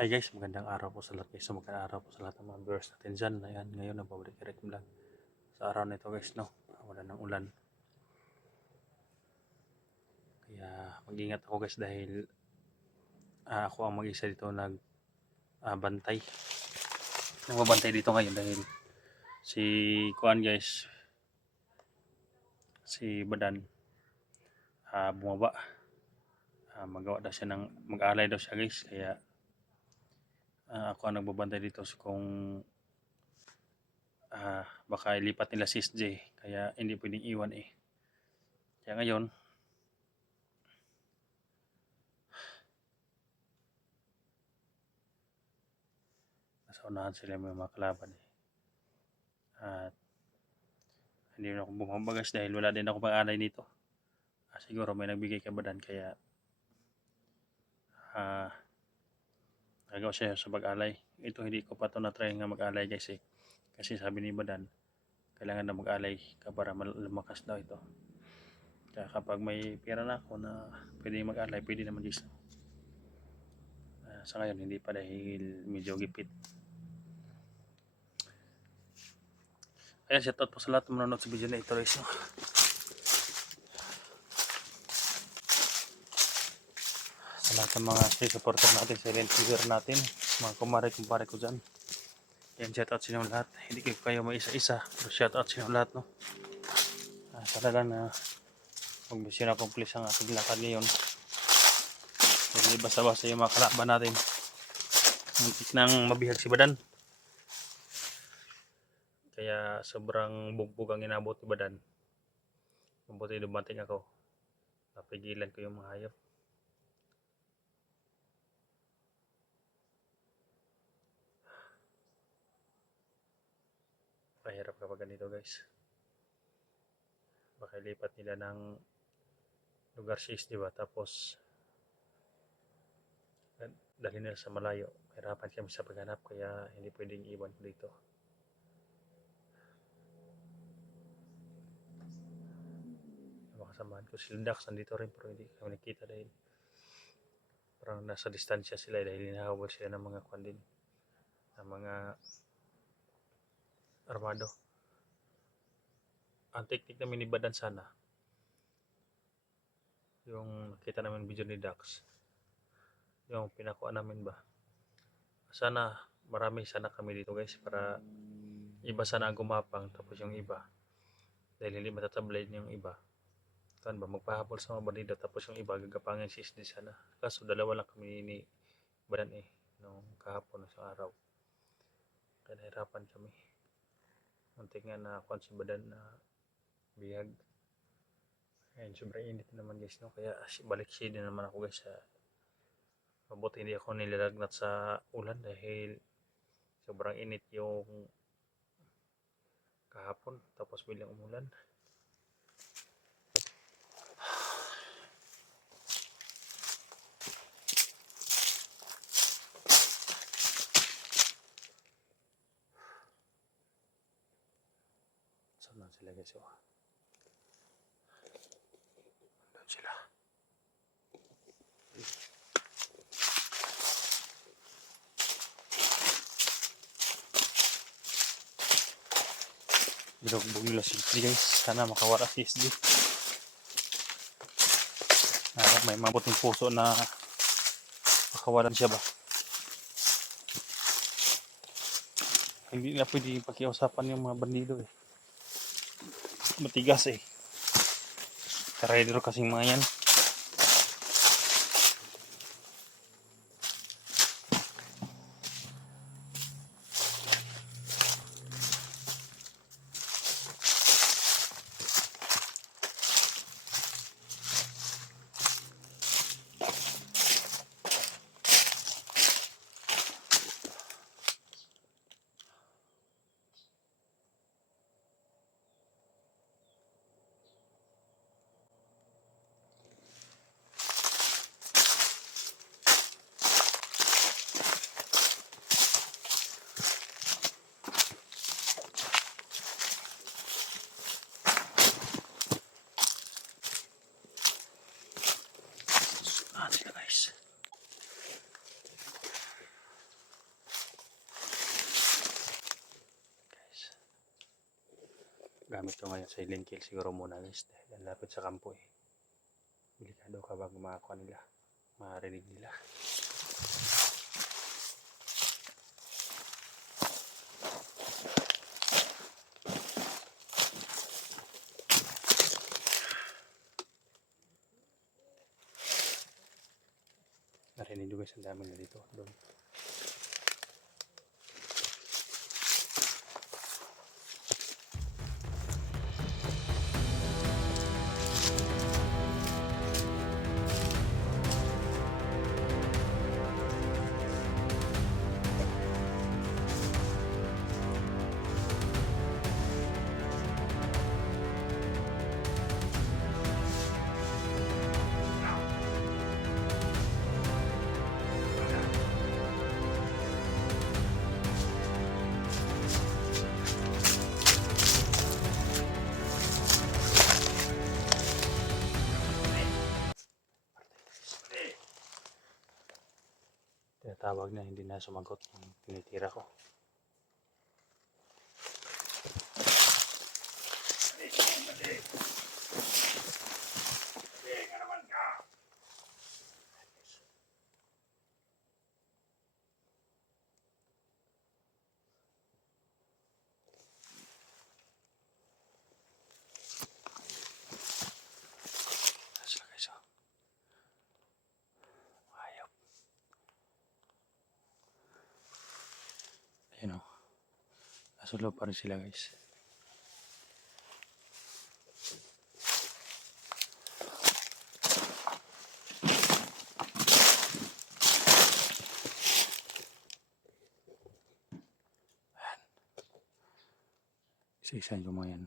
Hi guys, magandang araw po sa lahat guys. So, magandang araw po sa lahat ng mga viewers natin dyan. Ayan, ngayon nagbabalik Eric Vlog. Sa araw na ito guys, no? Wala ng ulan. Kaya mag-ingat ako guys dahil ako ang mag-isa dito bantay. Nagbabantay dito ngayon dahil si Kuan guys, si Badan bumaba. Magawa daw siya mag-alay daw siya guys. Kaya ako ang nagbabantay dito kung baka ilipat nila si SJ. Kaya hindi pwedeng iwan eh. Kaya ngayon, nasa unahan sila may mga kalaban eh. At hindi na ako bumabagas dahil wala din ako pang-alay nito. Siguro may nagbigay kay Badan kaya nagawa siya sa pag-alay. Ito hindi ko pa ito na-try nga mag-alay guys eh. Kasi sabi ni Badan, kailangan na mag-alay ka para lumakas daw ito. Kaya kapag may pera na ako na pwede mag-alay, pwede naman guys. Sa ngayon hindi pa dahil medyo gipit. Ayan, shoutout po sa lahat ng manonood sa video na ito guys. Sa lahat ng mga supporter natin, silent viewer natin, mga kumare ko dyan. Yan, shoutout sa inyo lahat. Hindi kayo may isa-isa, pero shoutout sa inyo lahat, no? Talaga na mag-mission accomplish ang ating lakad ngayon. Hindi basta-basta yung mga kalaban natin. Muntik nang mabihag si Badan. Kaya sobrang bugbog ang inabot ni Badan. Mabuti dumating ako. Napigilan ko yung mga hayop. Mahirap kapag ganito guys. Baka lipat nila ng lugar 6, diba? Tapos dali nila sa malayo. Mahirapan kami sa paghanap kaya hindi pwedeng iwan ko dito. Makasamahan ko si Dax nandito rin pero hindi kami nakita dahil parang nasa distansya sila dahil hinahabol sila ng mga kwan din, ng mga armado. Ang teknik namin ni Badan sana yung nakita namin video ni Dax, yung pinakuha namin ba, sana marami sana kami dito guys para iba sana ang gumapang tapos yung iba dahil hindi matatablay yung iba kan ba magpahabol sa mga bandido tapos yung iba gagapangin si SD sana. Kaso dalawa lang kami ni Badan eh nung kahapon sa araw. Kaya nahirapan kami. Muntik nga na kwan si Badan na bihag. Ayun, sobrang init naman guys, no? Kaya balik shade naman ako guys. Mabuti hindi ako nilalagnat sa ulan dahil sobrang init yung kahapon tapos bilang umulan. Saan na sila guys? Doon sila. Binugbog nila si SD guys. Sana makawala si SD. May mabuting puso na makawalan siya ba. Hindi na pwede pakiusapan yung mga bandido eh. Matigas eh. Karayador kasing mga yan. Gamit ko ngayon sa silent kill siguro muna guys. Dahil lapit sa kampo eh. Delikado kapag makakuha nila. Marinig nila. Narinig nyo guys, ang dami na dito. Doon. Tinatawag na, hindi na sumagot yung tinitira ko. Sila guys, oh. Hayop. Ayun oh. Nasa loob pa rin sila guys. Isa-isa yung mga yan.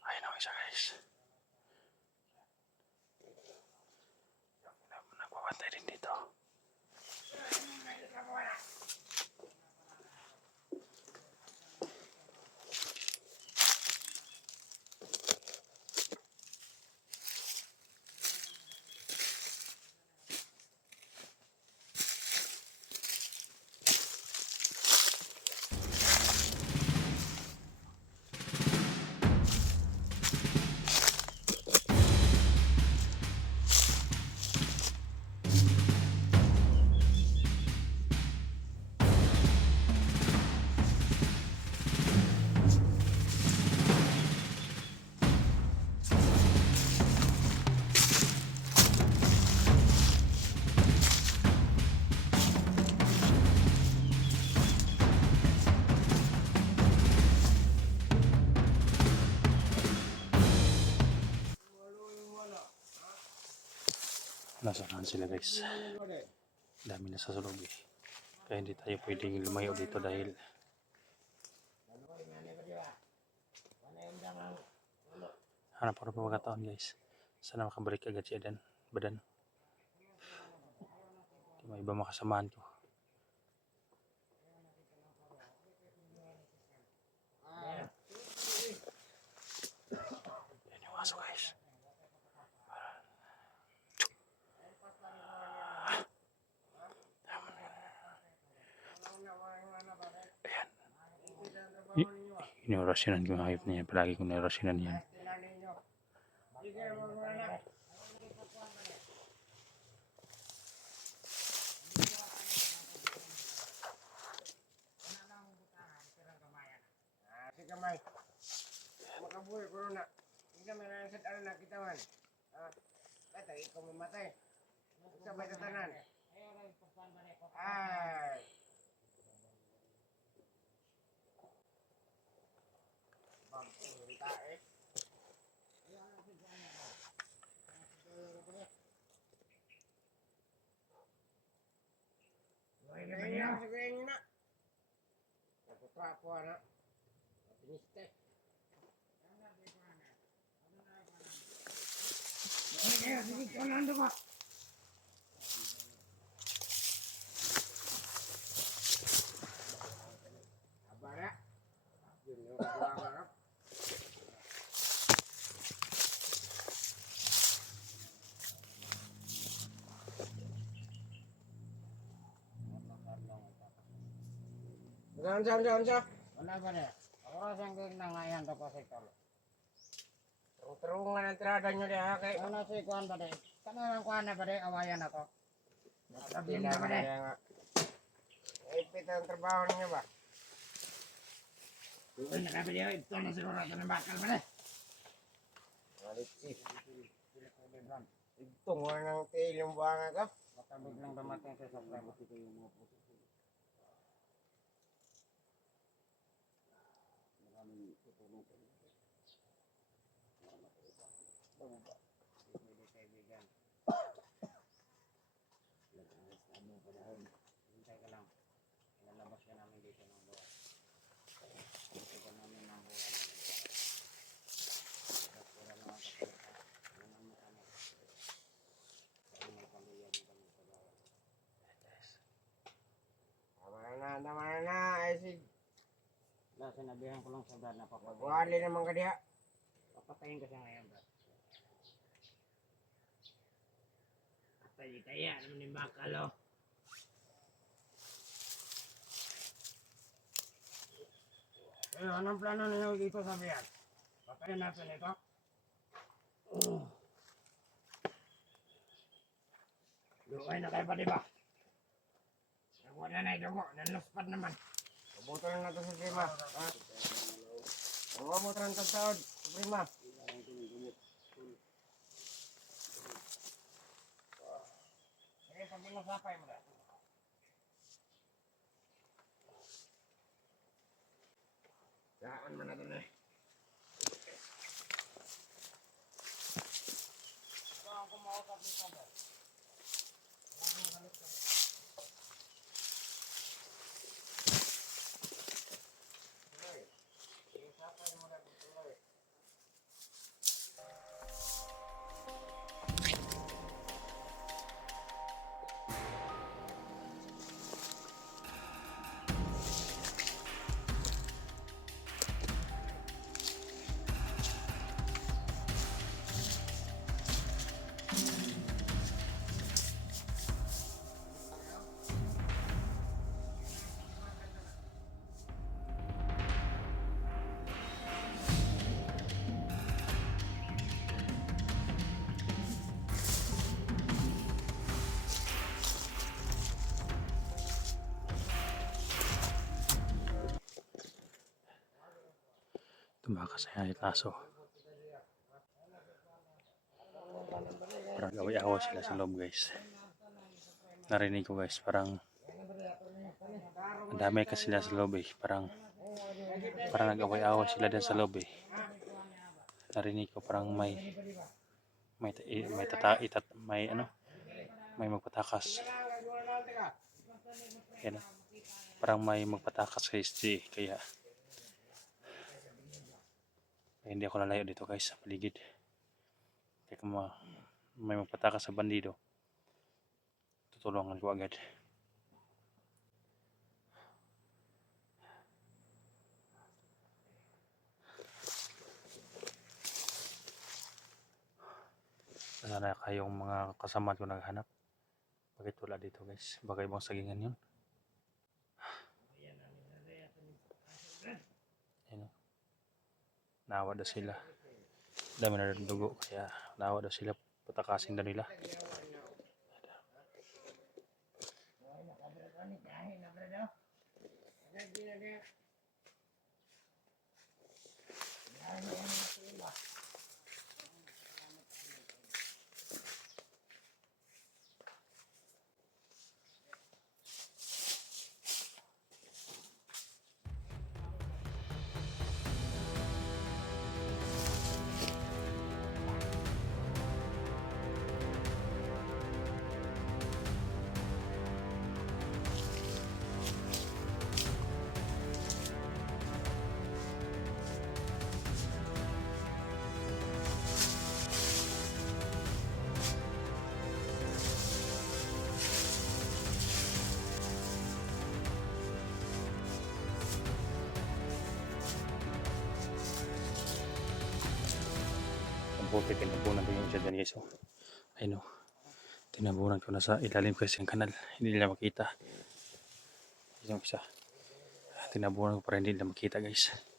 Ayun oh, isa guys. Nagpapantay din dito. Nasaan sila guys. Dami na sa loob eh. Kaya hindi tayo pwedeng lumayo dito dahil hanap ko na pagkataon guys. Sana makabalik agad si Badan. Di may iba makasamahan ko. Inorasyonan ko yung hayop niya. Palagi ko niorasyonan yan. Gamay. Makabuhay ko na. Hindi man ang sad ano na kita man. Kata ikaw mamatay. Sabay tatanan. Ay. Bagta eh. Ay, na. Trapo na. Piniste. Sige, kanando ba? Abara. Yun yung buwangarap. Saan? Wala ba na? Oras ang nangayan to pa sa ito. Terungan ang tirada nyo diha kay. Ano si kuan ba de? Kanang kuan na ba de awayan ako. Sabi na ba de? Ipit ang trabaho niyo ba? Uy, nakabili ako. Ito na siguro ito ng bakal ba de? Malitsi. Ito nga ng tail yung buhanga ka. Matabig lang dumating sa supply mo. Ito yung mga puso. Maraming tutulong ko. Hindi kaibigan. Ano pa dahil? Hintay ka lang. Ilalabas ka namin dito ng buwan. Dito ka namin ng buwan. Pura na ang kapalitan. Yan ang mekanik. Dahil may pamilya din kami sa bayan. Tama na. Ay sig. Sinabihan ko lang sa dad na papatayin. Wali naman ka diha. Papatayin ko siya ngayon, Brad. Taya naman yung bakal, oh. Pero anong plano ninyo dito sa biyan? Patayin natin ito. Luway na kayo pa, diba? Nagwala na yung dugo. Naluspad naman. Mabuto lang natin sa prima. Huwag mo 30 taon sa prima. Sige, pag pinasapay mo na. Saan mo na ito na eh. Saan ko makausap dito ba? Saan mo galit ka ba? Tuloy. Pinasapay mo na ito tuloy. Tumakas na yung aso. Parang away-awa sila sa loob, guys. Narinig ko, guys, parang ang dami kasi sila sa loob, eh. Parang nag-away-awa sila din sa loob, eh. Narinig ko parang may magpatakas. Yan, parang may magpatakas kay SG, kaya hindi ako lalayo dito, guys, sa paligid. Kaya may magpatakas sa bandido, tutulungan ko agad. Sana kayong mga kasama ko naghanap. Bakit wala dito, guys? Baka ibang sagingan yun. Ayan. Nawa daw sila. Dami na rin dugo kaya nawa daw sila. Patakasin daw nila. Ang puti, tinabunan ko yung siya dyan guys. Ayun o. Tinabunan ko na sa ilalim kasi ang kanal. Hindi nila makita. Yung isa. Tinabunan ko para hindi nila makita guys.